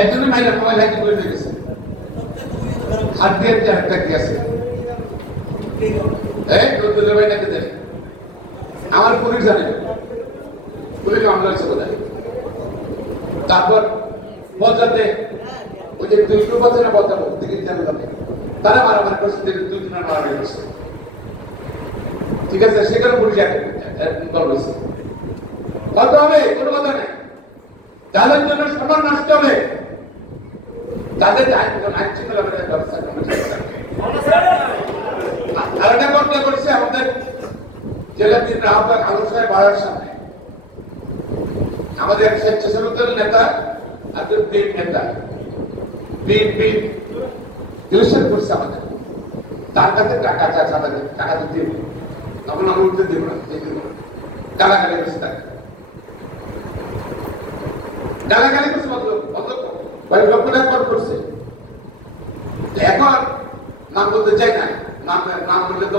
একজনের মাইনা mobile hacking করে দিয়েছে, হাত দিয়ে একটা কি আছে আমার পুলিশ জানে, পুলিশ মামলা হয়েছে বোধ। তারপর বজাতে ওই যে দুই বছর না বজাবো দিকে তারা মারামারি করছে, দুজনের মারামারি করছে, ঠিক আছে, সেখানে পুলিশ হয়েছে। কত হবে কোনো কথা নেই, তাদের জন্য সম্মান নষ্ট হবে, তাদের আইন শৃঙ্খলা ব্যবস্থা আর একটা ঘটনা করছে আমাদের জেলা তিন আহ্বায়ক আলোক সাহেব বাড়ার সামনে আমাদের স্বেচ্ছাসেবকের নেতা একজন বীর নেতা বিএনপি ইলেকশন করছে আমাদের, তার কাছে টাকা চাচ্ছে, আমাদের টাকা দিতে তখন আমরা উঠতে দেব না, গালাগালি করছে, তাকে গালাগালি করছে, লক্ষ টাকা করছে। এখন নাম বলতে চাই না, নাম বললে তো